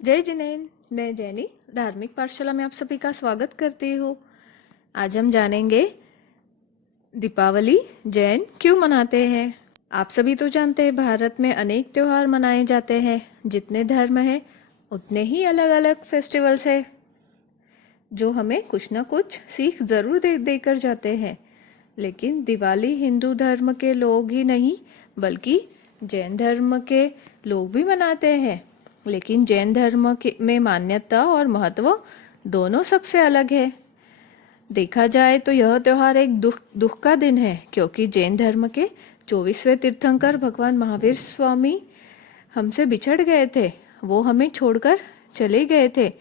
जय जिनेन। मैं जैनी धार्मिक पाठशाला में आप सभी का स्वागत करती हूँ। आज हम जानेंगे दीपावली जैन क्यों मनाते हैं। आप सभी तो जानते हैं भारत में अनेक त्योहार मनाए जाते हैं। जितने धर्म हैं उतने ही अलग अलग फेस्टिवल्स हैं जो हमें कुछ ना कुछ सीख जरूर देकर जाते हैं। लेकिन दिवाली हिंदू धर्म के लोग ही नहीं बल्कि जैन धर्म के लोग भी मनाते हैं। लेकिन जैन धर्म में मान्यता और महत्व दोनों सबसे अलग है। देखा जाए तो यह त्योहार एक दुख का दिन है, क्योंकि जैन धर्म के 24वें तीर्थंकर भगवान महावीर स्वामी हमसे बिछड़ गए थे। वो हमें छोड़कर चले गए थे।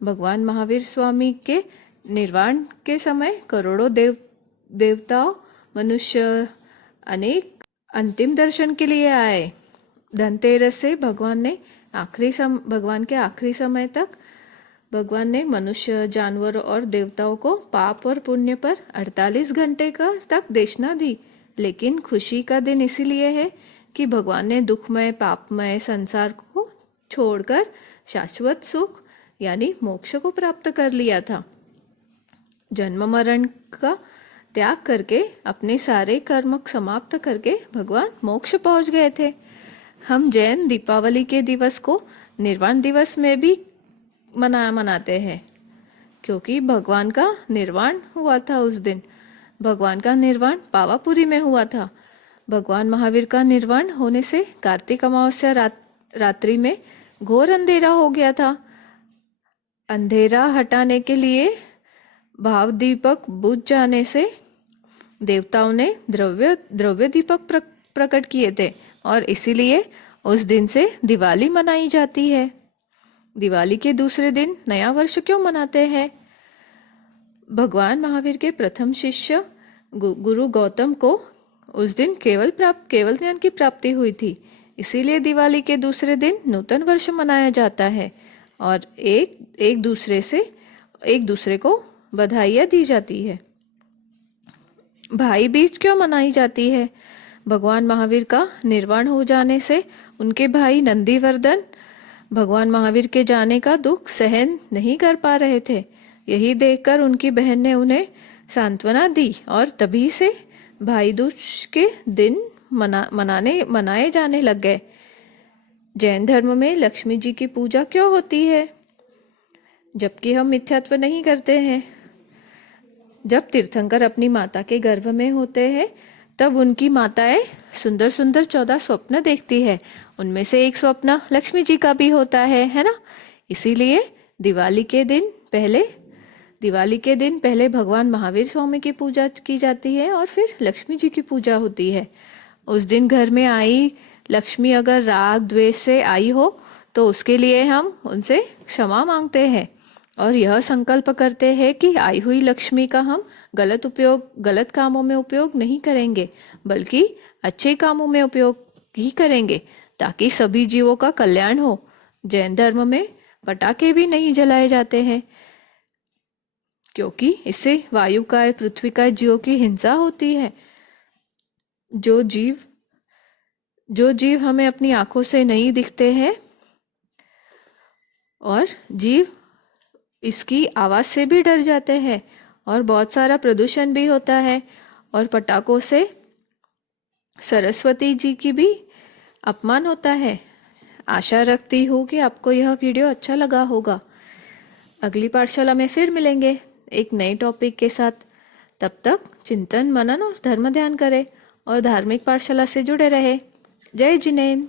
भगवान महावीर स्वामी के निर्वाण के समय करोड़ों देवताओं मनुष्य अनेक अंतिम दर्शन के लिए आए। धनतेरस से भगवान के आखिरी समय तक भगवान ने मनुष्य, जानवर और देवताओं को पाप और पुण्य पर 48 घंटे का तक देशना दी। लेकिन खुशी का दिन इसीलिए है कि भगवान ने दुखमय पापमय संसार को छोड़कर शाश्वत सुख यानी मोक्ष को प्राप्त कर लिया था। जन्म मरण का त्याग करके अपने सारे कर्म समाप्त करके भगवान मोक्ष पहुंच गए थे। हम जैन दीपावली के दिवस को निर्वाण दिवस में भी मनाते हैं, क्योंकि भगवान का निर्वाण हुआ था उस दिन। भगवान का निर्वाण पावापुरी में हुआ था। भगवान महावीर का निर्वाण होने से कार्तिक अमावस्या रात्रि में घोर अंधेरा हो गया था। अंधेरा हटाने के लिए भाव दीपक बुझ जाने से देवताओं ने द्रव्य दीपक प्रकट किए थे और इसीलिए उस दिन से दिवाली मनाई जाती है। दिवाली के दूसरे दिन नया वर्ष क्यों मनाते हैं? भगवान महावीर के प्रथम शिष्य गुरु गौतम को उस दिन केवल ज्ञान की प्राप्ति हुई थी। इसीलिए दिवाली के दूसरे दिन नूतन वर्ष मनाया जाता है और एक दूसरे को बधाइयाँ दी जाती है। भाई बीज क्यों मनाई जाती है? भगवान महावीर का निर्वाण हो जाने से उनके भाई नंदीवर्धन भगवान महावीर के जाने का दुख सहन नहीं कर पा रहे थे। यही देखकर उनकी बहन ने उन्हें सांत्वना दी और तभी से भाई दूज के दिन मनाए जाने लग गए। जैन धर्म में लक्ष्मी जी की पूजा क्यों होती है, जबकि हम मिथ्यात्व नहीं करते हैं? जब तीर्थंकर अपनी माता के गर्भ में होते हैं तब उनकी माताएं सुंदर सुंदर 14 स्वप्न देखती है। उनमें से एक स्वप्न लक्ष्मी जी का भी होता है ना। इसीलिए दिवाली के दिन पहले भगवान महावीर स्वामी की पूजा की जाती है और फिर लक्ष्मी जी की पूजा होती है। उस दिन घर में आई लक्ष्मी अगर राग द्वेष से आई हो तो उसके लिए हम उनसे क्षमा मांगते हैं और यह संकल्प करते हैं कि आई हुई लक्ष्मी का हम गलत कामों में उपयोग नहीं करेंगे, बल्कि अच्छे कामों में उपयोग ही करेंगे ताकि सभी जीवों का कल्याण हो। जैन धर्म में पटाखे भी नहीं जलाए जाते हैं, क्योंकि इससे वायु का पृथ्वी का जीवों की हिंसा होती है। जो जीव हमें अपनी आंखों से नहीं दिखते हैं और जीव इसकी आवाज से भी डर जाते हैं और बहुत सारा प्रदूषण भी होता है और पटाखों से सरस्वती जी की भी अपमान होता है। आशा रखती हूँ कि आपको यह वीडियो अच्छा लगा होगा। अगली पाठशाला में फिर मिलेंगे एक नए टॉपिक के साथ। तब तक चिंतन मनन और धर्म ध्यान करें और धार्मिक पाठशाला से जुड़े रहे। जय जिनेन।